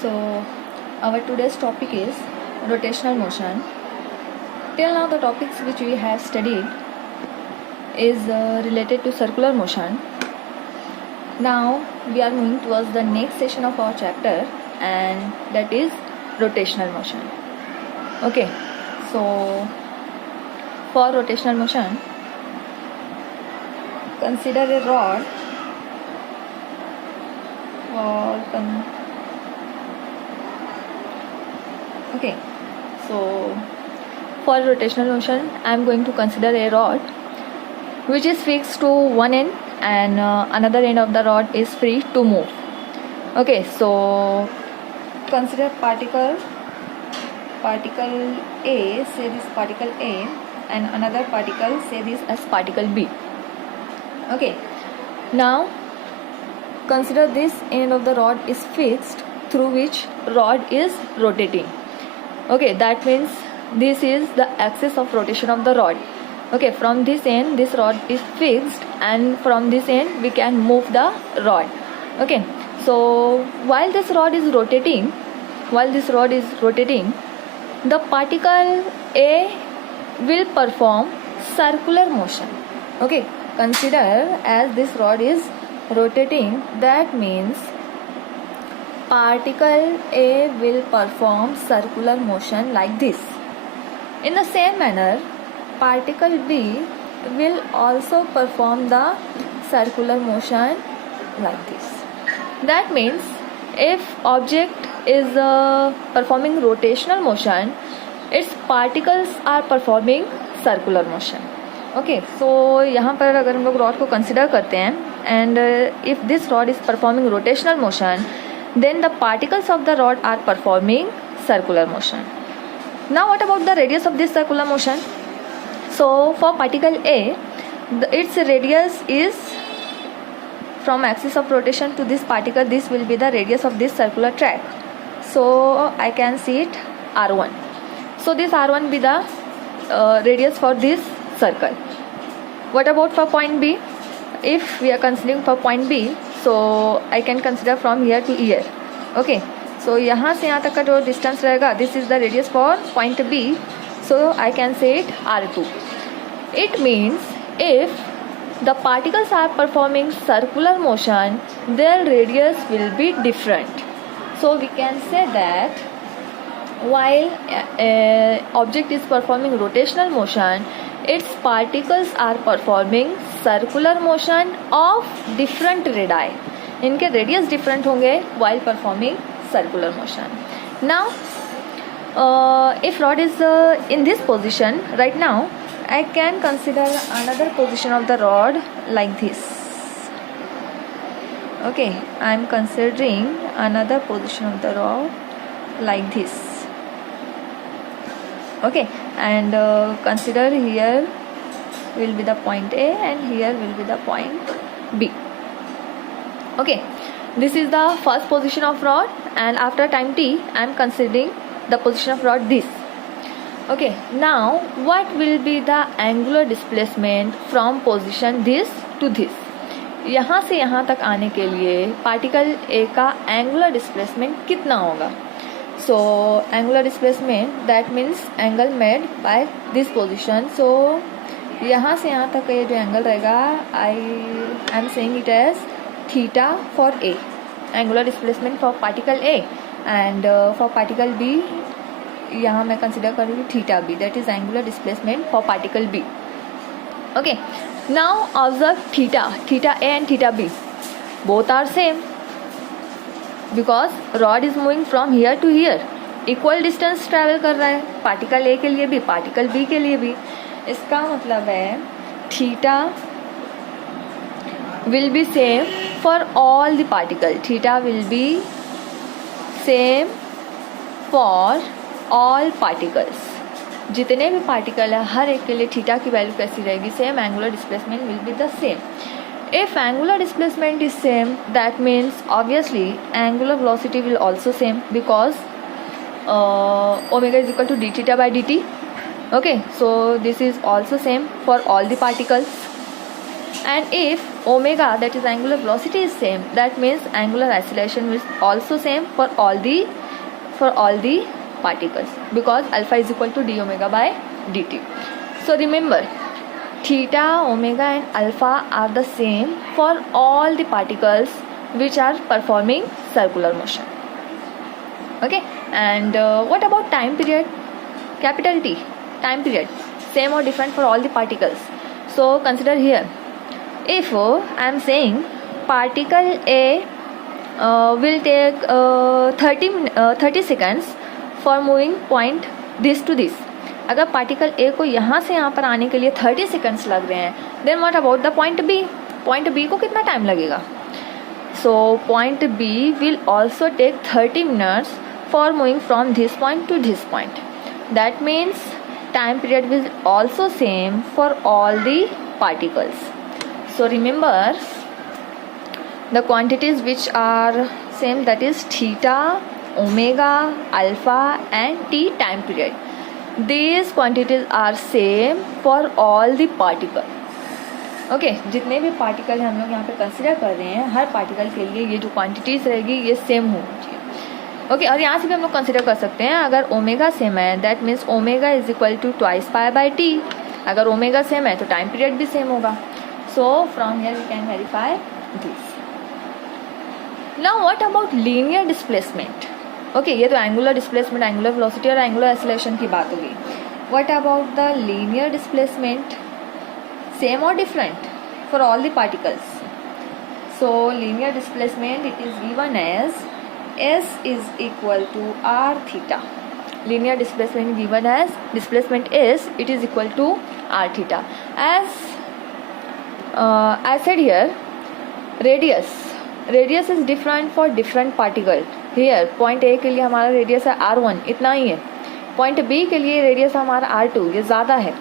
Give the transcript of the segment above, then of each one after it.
So our today's topic is rotational motion. Till now the topics which we have studied is related to circular motion. Now we are moving towards the next session of our chapter, and that is rotational motion. Okay, so for rotational motion, consider a rod okay, so for rotational motion I am going to consider a rod which is fixed to one end and another end of the rod is free to move. Okay, so consider particle A, say this particle A, and another particle, say this as particle B. Okay, now consider this end of the rod is fixed through which rod is rotating. Okay, that means this is the axis of rotation of the rod. Okay, from this end this rod is fixed, and from this end we can move the rod. Okay, so while this rod is rotating, the particle A will perform circular motion. Okay, consider as this rod is rotating, that means particle A will perform circular motion like this. In the same manner, particle B will also perform the circular motion like this. That means if object is performing rotational motion, its particles are performing circular motion. Okay, so यहाँ पर अगर हम लोग rod को consider करते हैं, and if this rod is performing rotational motion, then the particles of the rod are performing circular motion. Now what about the radius of this circular motion? So for particle A, its radius is from axis of rotation to this particle. This will be the radius of this circular track. So I can see it R1. So this R1 be the radius for this circle. What about for point B? If we are considering for point B, so I can consider from here to here. Okay, so यहाँ से यहाँ तक का जो distance रहेगा, this is the radius for point B. So I can say it R2. It means if the particles are performing circular motion, their radius will be different. So we can say that while object is performing rotational motion, its particles are performing circular motion of different radii. इनके radius different होंगे while performing circular motion. Now if rod is in this position right now, I can consider another position of the rod like this. Okay, I am considering another position of the rod like this. Okay, and consider here will be the point A and here will be the point B. Okay, this is the first position of rod, and after time t I am considering the position of rod this. Okay, now what will be the angular displacement from position this to this? यहाँ से यहाँ तक आने के लिए particle A का angular displacement कितना होगा? So angular displacement, that means angle made by this position. So यहाँ से यहाँ तक का ये जो एंगल रहेगा, I am saying it as theta for A, angular displacement for particle A, and for particle B यहाँ मैं कंसिडर करूँगी theta B, that is angular displacement for particle B. Okay, now observe theta A and theta B, both are same because rod is moving from here to here, equal distance travel कर रहा है particle A के लिए भी, particle B के लिए भी. इसका मतलब है theta will be same for all the particle. Theta will be same for all particles. जितने भी पार्टिकल है हर एक के लिए थीटा की वैल्यू कैसी रहेगी? Same. Angular displacement will be the same. If angular displacement is same, that means obviously angular velocity will also same because omega is equal to d theta by dt. Okay, so this is also same for all the particles, and if omega, that is angular velocity, is same, that means angular acceleration is also same for all the particles, because alpha is equal to d omega by dt. So remember, theta, omega and alpha are the same for all the particles which are performing circular motion. Okay, and what about time period? Capital T, time period, same or different for all the particles. So consider here, if I am saying particle A will take 30 seconds for moving point this to this. अगर particle A को यहाँ से यहाँ पर आने के लिए 30 seconds लग रहे हैं, then what about the point B? Point B को कितना टाइम लगेगा? So point B will also take 30 minutes for moving from this point to this point. That means time period will also same for all the particles. So remember the quantities which are same, that is theta, omega, alpha and t time period. These quantities are same for all the particle. Okay, जितने भी particle हम लोग यहाँ पे consider कर रहे हैं, हर particle के लिए ये जो क्वांटिटीज रहेगी ये सेम होनी चाहिए. ओके, और यहाँ से भी हम लोग कंसिडर कर सकते हैं, अगर ओमेगा सेम है that means omega is equal to twice pi by T. अगर ओमेगा सेम है तो टाइम पीरियड भी सेम होगा. So from here we can verify this. Now what about linear displacement? Okay, ये तो एंगुलर डिस्प्लेसमेंट, एंगुलर वेलोसिटी और angular acceleration की बात होगी. What about the linear displacement? Same और different for all the particles. So linear displacement it is given as S is equal to r theta. Linear displacement given as displacement S, it is equal to r theta. As I said here, radius is different for different particle. Here point A के लिए हमारा radius है r1, इतना ही है. Point B के लिए radius हमारा r2, ये ज़्यादा है.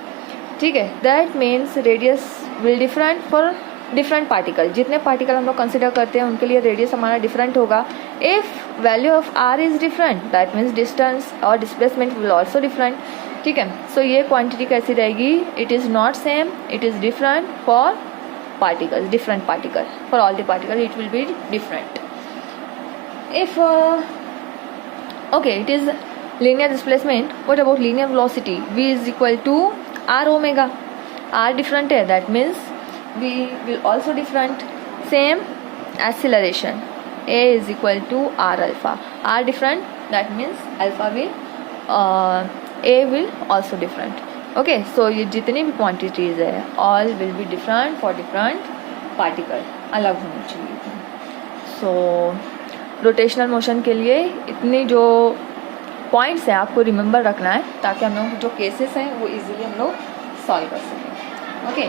ठीक है, that means radius will different for different particle. जितने पार्टिकल हम लोग कंसिडर करते हैं उनके लिए रेडियस हमारा डिफरेंट होगा. If value of R is different that means distance और डिस्प्लेसमेंट विल ऑल्सो डिफरेंट. ठीक है, सो ये क्वांटिटी कैसी रहेगी? It is not same, it is different for particles, different particle. For all the particle it will be different. If okay, it is linear displacement. What about linear velocity? V is equal to r omega. R different है, that means V will also different. Same acceleration, A is equal to r alpha. R different, that means alpha will A will also different. Okay, so ये जितनी भी quantities है all will be different for different particle, अलग होनी चाहिए. So rotational motion के लिए इतनी जो पॉइंट्स हैं आपको रिमेंबर रखना है ताकि हम लोग जो केसेस हैं वो इजीली हम लोग सॉल्व कर सकें. Okay,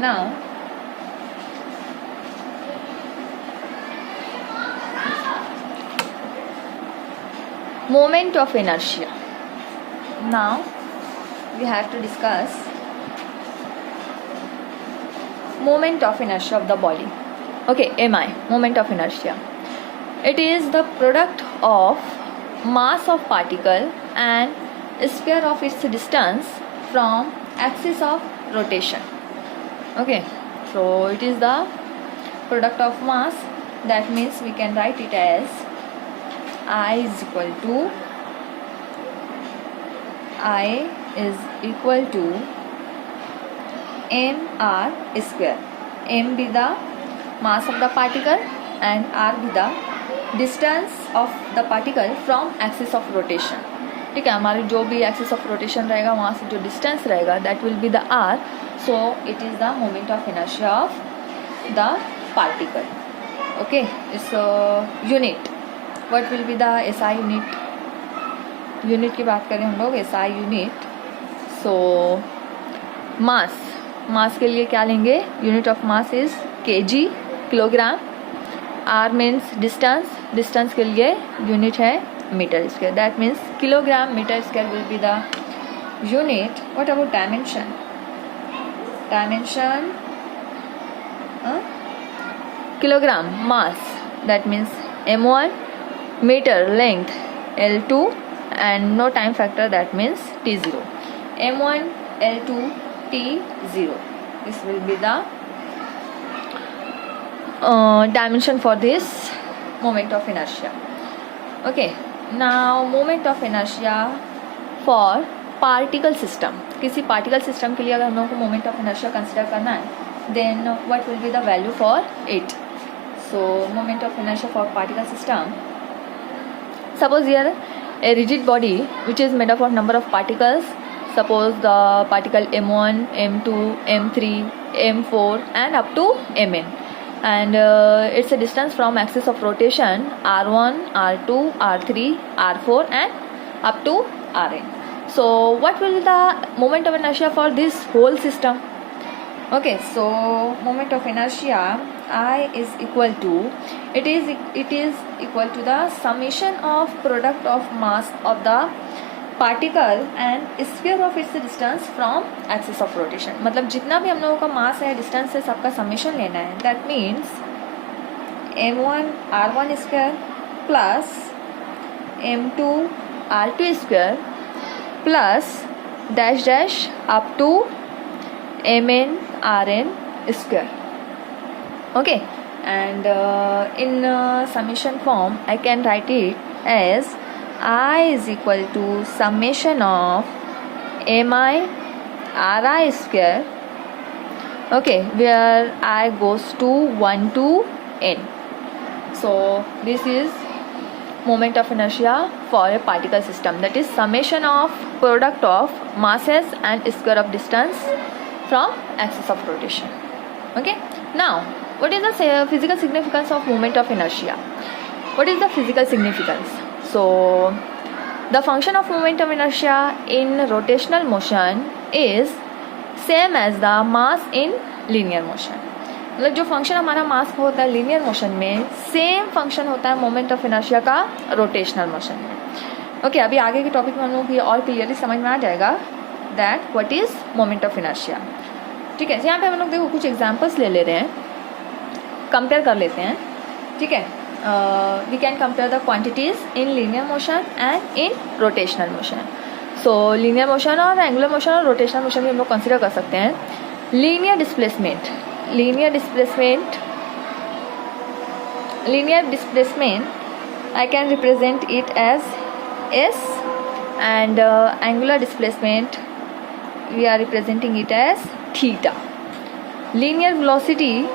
now moment of inertia. Now we have to discuss moment of inertia of the body. Okay, MI, moment of inertia. It is the product of mass of particle and square of its distance from axis of rotation. Okay, so it is the product of mass, that means we can write it as I is equal to mr square. M be the mass of the particle and r be the distance of the particle from axis of rotation. ठीक है, हमारे जो भी axis of rotation रहेगा वहाँ से जो distance रहेगा that will be the R. So it is the moment of inertia of the particle. Okay, इस unit what will be the SI unit. Unit की बात करें हम लोग SI यूनिट. सो मास के लिए क्या लेंगे? Unit of mass is kg, kilogram. R means distance के लिए यूनिट है metre square, that means kilogram metre square will be the unit. What about dimension? Kilogram mass, that means m1, metre length L2 and no time factor, that means T0. m1 L2 T0, this will be the dimension for this moment of inertia. Okay, now moment of inertia for particle system. किसी particle system के लिए अगर हम लोगों को moment of inertia consider करना है, then what will be the value for it? So moment of inertia for particle system. Suppose here a rigid body which is made up of number of particles. Suppose the particle m1, m2, m3, m4 and up to mn, and it's a distance from axis of rotation r1, r2, r3, r4 and up to rn. So what will the moment of inertia for this whole system? Okay, so moment of inertia I is equal to, it is equal to the summation of product of mass of the particle and sphere of its distance from axis of rotation. मतलब जितना भी हम लोगों का मास है, distance है, सबका summation लेना है. That means m1 r1 square plus m2 r2 square plus dash dash up to mn rn square. Okay, and in summation form I can write it as I is equal to summation of mi ri square. Okay, where I goes to 1 to n. So this is moment of inertia for a particle system, that is summation of product of masses and square of distance from axis of rotation. Okay, now what is the physical significance of moment of inertia? What is the physical significance? So the function of moment of inertia in rotational motion is same as the mass in linear motion. मतलब जो function हमारा मास का होता है linear motion में, same function होता है moment of inertia का रोटेशनल मोशन में. ओके, अभी आगे के टॉपिक में हम लोग ये और क्लियरली समझ में आ जाएगा that what is moment of inertia. ठीक है, यहाँ पे हम लोग देखो कुछ एग्जांपल्स ले रहे हैं, कंपेयर कर लेते हैं. ठीक है, we can compare the quantities in linear motion and in rotational motion. So linear motion और एंगुलर मोशन और रोटेशनल मोशन भी हम लोग कंसिडर कर सकते हैं. Linear displacement I can represent it as S, and angular displacement we are representing it as theta. Linear velocity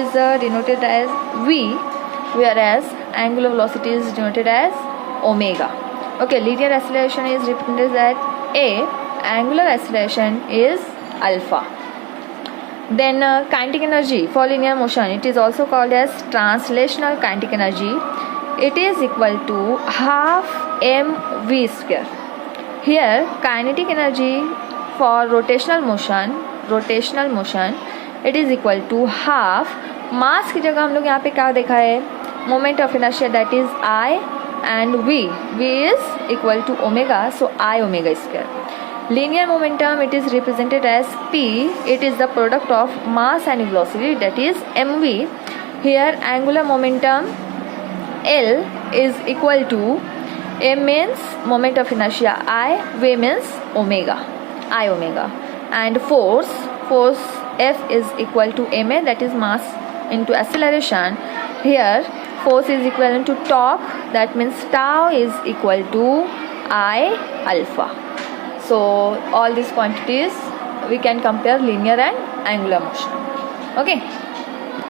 is denoted as V, whereas angular velocity is denoted as omega. Okay, linear acceleration is represented as A, angular acceleration is alpha. Then kinetic energy for linear motion, it is also called as translational kinetic energy. It is equal to half mv square. Here kinetic energy for rotational motion it is equal to half mass की जगह हम लोग यहाँ पे क्या देखा है, moment of inertia, that is I, and v is equal to omega, so I omega square. Linear momentum, it is represented as P. It is the product of mass and velocity, that is mv. Here angular momentum L is equal to m means moment of inertia I, v means omega, I omega, and force F is equal to ma, that is mass into acceleration. Here force is equivalent to torque, that means tau is equal to I alpha. So all these quantities we can compare linear and angular motion. Okay.